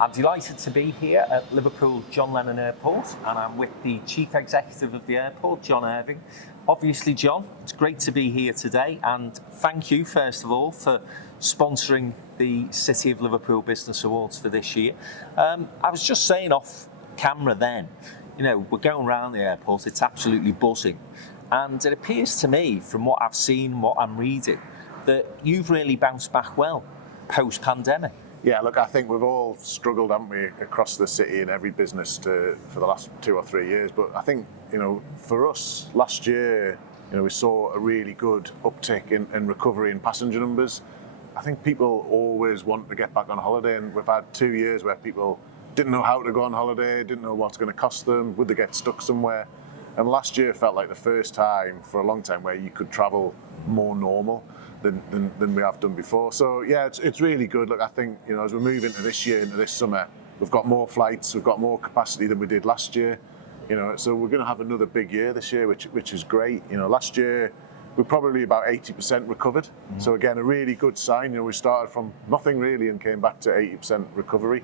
I'm delighted to be here at Liverpool John Lennon Airport, and I'm with the Chief Executive of the airport, John Irving. Obviously, John, it's great to be here today, and thank you, first of all, for sponsoring the City of Liverpool Business Awards for this year. I was just saying off camera then, we're going around the airport, it's absolutely buzzing. And it appears to me, from what I've seen, what I'm reading, that you've really bounced back well post-pandemic. Yeah, look, I think we've all struggled, haven't we, across the city and every business for the last 2 or 3 years. But I think, for us, last year, we saw a really good uptick in recovery in passenger numbers. I think people always want to get back on holiday, and we've had 2 years where people didn't know how to go on holiday, didn't know what's going to cost them, would they get stuck somewhere. And last year felt like the first time for a long time where you could travel more normal than we have done before. So yeah, it's really good. Look, I think as we move into this year, into this summer, we've got more flights, we've got more capacity than we did last year. So we're going to have another big year this year, which is great. Last year we're probably about 80% recovered. Mm-hmm. So again, a really good sign. We started from nothing really and came back to 80% recovery.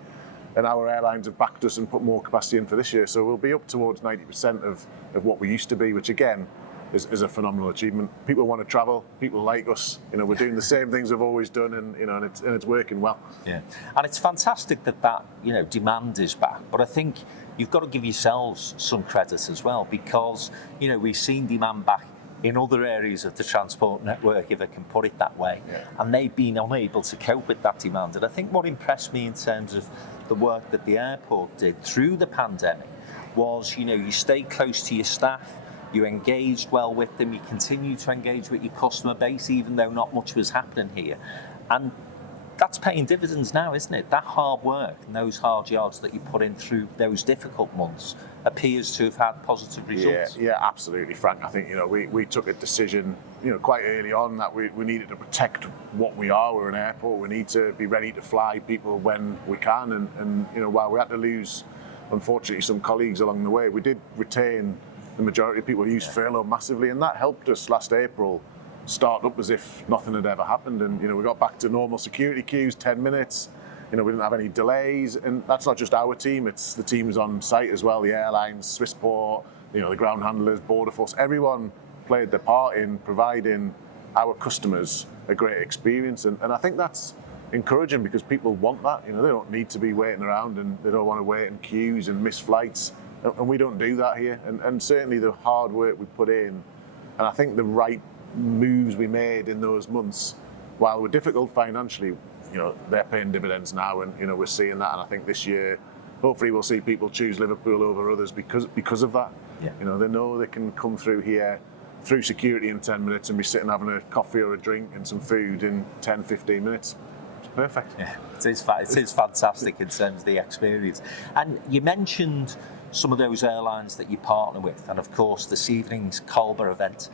And our airlines have backed us and put more capacity in for this year. So we'll be up towards 90% of what we used to be, which again is a phenomenal achievement. People want to travel, people like us. We're doing the same things we've always done, and it's working well. Yeah, and it's fantastic that demand is back. But I think you've got to give yourselves some credit as well, because we've seen demand back in other areas of the transport network, if I can put it that way, and they've been unable to cope with that demand. And I think what impressed me in terms of the work that the airport did through the pandemic was, you stayed close to your staff, you engaged well with them, you continued to engage with your customer base, even though not much was happening here. And that's paying dividends now, isn't it? That hard work and those hard yards that you put in through those difficult months appears to have had positive results. Yeah, absolutely, Frank. I think we took a decision quite early on that we needed to protect what we are. We're an airport. We need to be ready to fly people when we can. And while we had to lose, unfortunately, some colleagues along the way, we did retain the majority of people who used furlough massively, and that helped us last April start up as if nothing had ever happened. And we got back to normal security queues, 10 minutes. We didn't have any delays, and that's not just our team, it's the teams on site as well, the airlines, Swissport, the ground handlers, border force, everyone played their part in providing our customers a great experience. And I think that's encouraging, because people want that. They don't need to be waiting around, and they don't want to wait in queues and miss flights, and we don't do that here. And certainly the hard work we put in, and I think the right moves we made in those months, while we're difficult financially, they're paying dividends now, and we're seeing that. And I think this year, hopefully, we'll see people choose Liverpool over others because of that. Yeah. They know they can come through here through security in 10 minutes and be sitting having a coffee or a drink and some food in 10, 15 minutes. It's perfect. Yeah, it is fantastic in terms of the experience. And you mentioned some of those airlines that you partner with, and of course this evening's Kolber event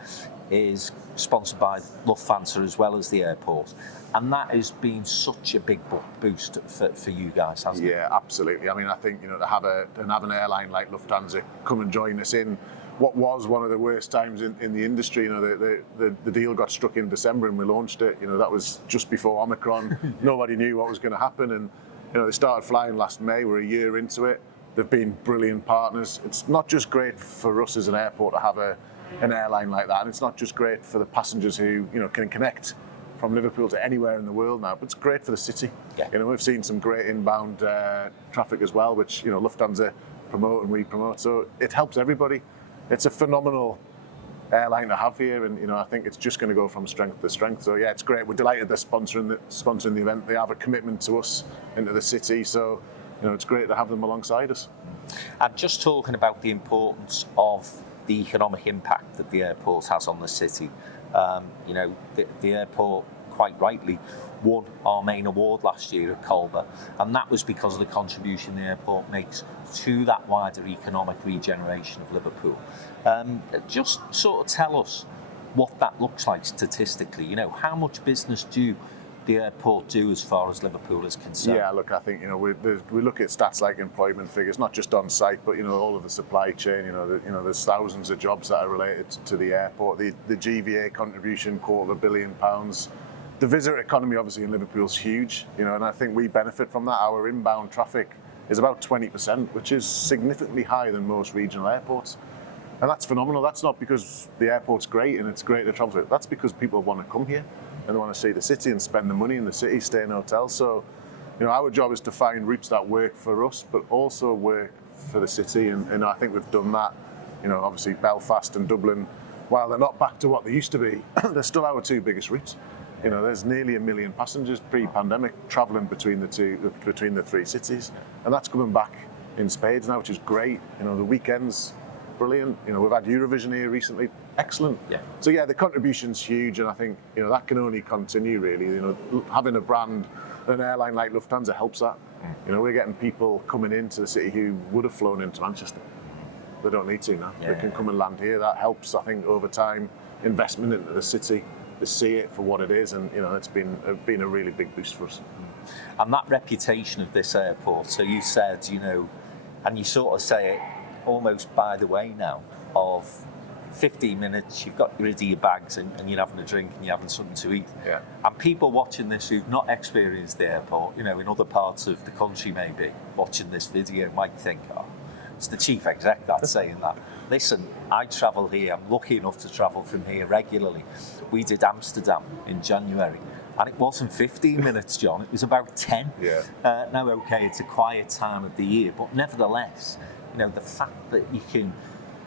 is sponsored by Lufthansa as well as the airport, and that has been such a big boost for you guys, hasn't it? Yeah, absolutely. I mean, I think to have an airline like Lufthansa come and join us in what was one of the worst times in the industry. The deal got struck in December and we launched it. That was just before Omicron. Nobody knew what was going to happen, and they started flying last May. We're a year into it. They've been brilliant partners. It's not just great for us as an airport to have an airline like that, and it's not just great for the passengers who can connect from Liverpool to anywhere in the world now, but it's great for the city. Yeah. We've seen some great inbound traffic as well, which Lufthansa promote and we promote, so it helps everybody. It's a phenomenal airline to have here, and I think it's just going to go from strength to strength. So yeah, it's great. We're delighted they're sponsoring the event. They have a commitment to us into the city, so it's great to have them alongside us. And just talking about the importance of the economic impact that the airport has on the city, the airport quite rightly won our main award last year at Kolber, and that was because of the contribution the airport makes to that wider economic regeneration of Liverpool. Just sort of tell us what that looks like statistically. How much business do the airport do as far as Liverpool is concerned? Yeah, look, I think we look at stats like employment figures, not just on site, but all of the supply chain. There's thousands of jobs that are related to the airport. The GVA contribution, £250 million. the visitor economy obviously in Liverpool is huge, you know, and I think we benefit from that. Our inbound traffic is about 20%, which is significantly higher than most regional airports. And that's phenomenal. That's not because the airport's great and it's great to travel to. That's because people want to come here and they want to see the city and spend the money in the city, stay in hotels. So, you know, our job is to find routes that work for us, but also work for the city. And I think we've done that. You know, obviously Belfast and Dublin, while they're not back to what they used to be, they're still our two biggest routes. You know, there's nearly 1 million passengers pre-pandemic travelling between the three cities, and that's coming back in spades now, which is great. You know, the weekends, brilliant. You know, we've had Eurovision here recently, excellent. Yeah. So yeah, the contribution's huge, and I think, you know, that can only continue really. You know, having a brand, an airline like Lufthansa helps that. You know, we're getting people coming into the city who would have flown into Manchester. They don't need to now. They can come and land here. That helps, I think, over time, investment into the city. They see it for what it is, and you know, it's been a really big boost for us. And that reputation of this airport, so you said, you know, and you sort of say it almost by the way now, of 15 minutes, you've got rid of your bags and you're having a drink and you're having something to eat. Yeah. And people watching this who've not experienced the airport, you know, in other parts of the country maybe, watching this video might think, oh, it's the chief exec that's saying that. Listen, I travel here, I'm lucky enough to travel from here regularly. We did Amsterdam in January, and it wasn't 15 minutes, John, it was about 10. Yeah. Now, okay, it's a quiet time of the year, but nevertheless, you know, the fact that you can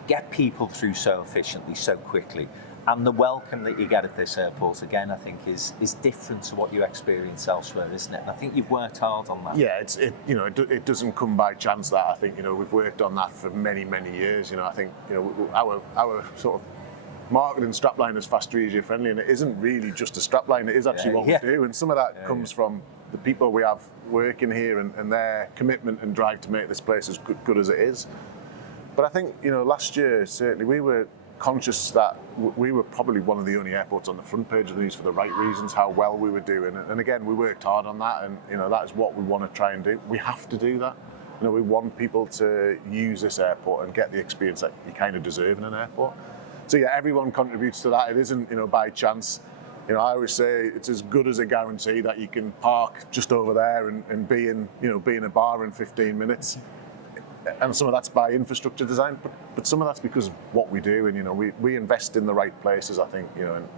get people through so efficiently, so quickly, and the welcome that you get at this airport, again, I think is different to what you experience elsewhere, isn't it? And I think you've worked hard on that. Yeah, it doesn't come by chance. That, I think, you know, we've worked on that for many years. You know, I think, you know, our sort of marketing strapline is fast, user friendly, and it isn't really just a strapline. It is actually what we do, and some of that comes from the people we have working here and their commitment and drive to make this place as good as it is. But I think, you know, last year certainly we were conscious that we were probably one of the only airports on the front page of the news for the right reasons, how well we were doing. And again, we worked hard on that, and you know, that is what we want to try and do. We have to do that. You know, we want people to use this airport and get the experience that you kind of deserve in an airport. So yeah, everyone contributes to that. It isn't, you know, by chance. You know, I always say it's as good as a guarantee that you can park just over there and be in a bar in 15 minutes. And some of that's by infrastructure design, but some of that's because of what we do, and you know, we invest in the right places, I think, you know, and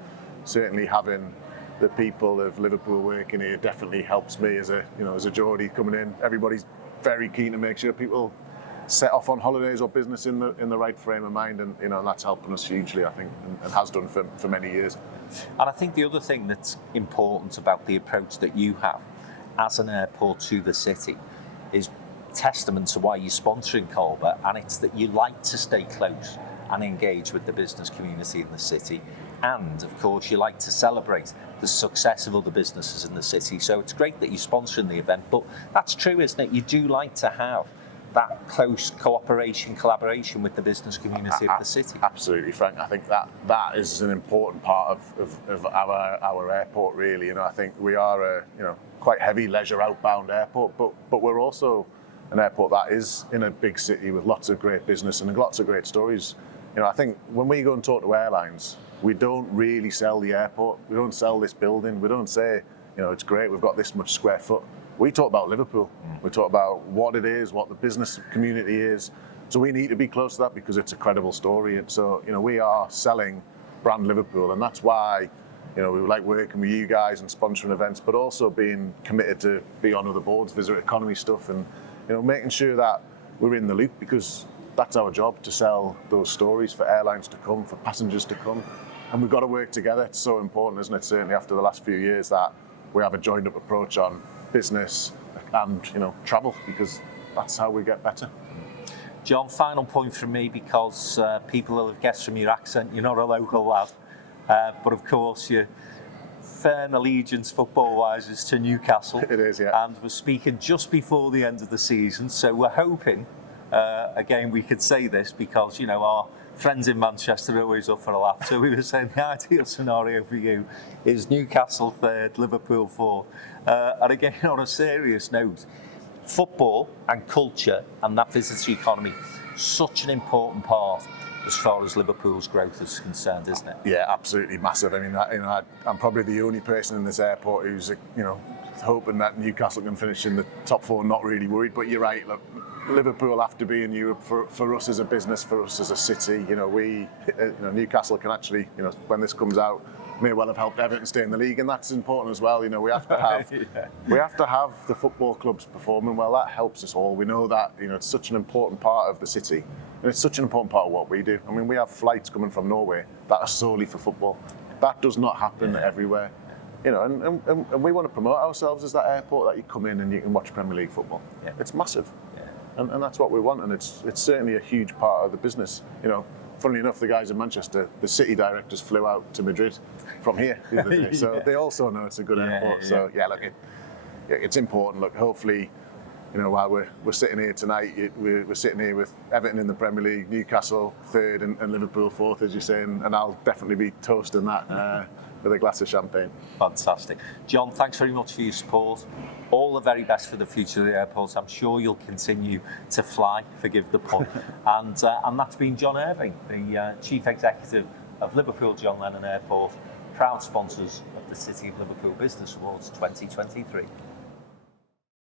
certainly having the people of Liverpool working here definitely helps me as a Geordie coming in. Everybody's very keen to make sure people set off on holidays or business in the right frame of mind, and you know, that's helping us hugely, I think, and has done for many years. And I think the other thing that's important about the approach that you have as an airport to the city is testament to why you're sponsoring Colbert, and it's that you like to stay close and engage with the business community in the city, and of course you like to celebrate the success of other businesses in the city. So it's great that you're sponsoring the event, but that's true, isn't it? You do like to have that close collaboration with the business community of the city. Absolutely, Frank. I think that is an important part of our airport, really. You know, I think we are a quite heavy leisure outbound airport, but we're also an airport that is in a big city with lots of great business and lots of great stories. You know, I think when we go and talk to airlines, we don't really sell the airport. We don't sell this building. We don't say, you know, it's great, we've got this much square foot. We talk about Liverpool. We talk about what it is, what the business community is. So we need to be close to that because it's a credible story. And so, you know, we are selling brand Liverpool, and that's why, you know, we like working with you guys and sponsoring events, but also being committed to be on other boards, visitor economy stuff, and you know, making sure that we're in the loop, because that's our job, to sell those stories for airlines to come, for passengers to come. And we've got to work together. It's so important, isn't it? Certainly after the last few years, that we have a joined up approach on business and, you know, travel, because that's how we get better. John, final point from me, because people will have guessed from your accent you're not a local lad, but of course you're firm allegiance football-wise is to Newcastle. It is, yeah. And we're speaking just before the end of the season, so we're hoping, again, we could say this because, you know, our friends in Manchester are always up for a laugh. So we were saying the ideal scenario for you is Newcastle third, Liverpool fourth. And again, on a serious note, football and culture and that visitor economy, such an important part as far as Liverpool's growth is concerned, isn't it? Yeah, absolutely massive. I mean, I'm probably the only person in this airport who's, hoping that Newcastle can finish in the top 4, not really worried. But you're right, look, Liverpool have to be in Europe for us as a business, for us as a city. Newcastle can actually, when this comes out, may well have helped Everton stay in the league, and that's important as well. We have to have we have to have the football clubs performing well. That helps us all. We know that it's such an important part of the city, and it's such an important part of what we do. I mean, we have flights coming from Norway that are solely for football. That does not happen everywhere. And we want to promote ourselves as that airport that you come in and you can watch Premier League football. Yeah. It's massive, and that's what we want, and it's certainly a huge part of the business. Funnily enough, the guys in Manchester, the city directors flew out to Madrid from here the other day, so they also know it's a good airport. So look, it's important. Look, hopefully, while we're sitting here tonight, we're sitting here with Everton in the Premier League, Newcastle 3rd, and Liverpool 4th, as you're saying, and I'll definitely be toasting that with a glass of champagne. Fantastic. John, thanks very much for your support. All the very best for the future of the airports. I'm sure you'll continue to fly, forgive the pun. and that's been John Irving, the Chief Executive of Liverpool John Lennon Airport, proud sponsors of the City of Liverpool Business Awards 2023.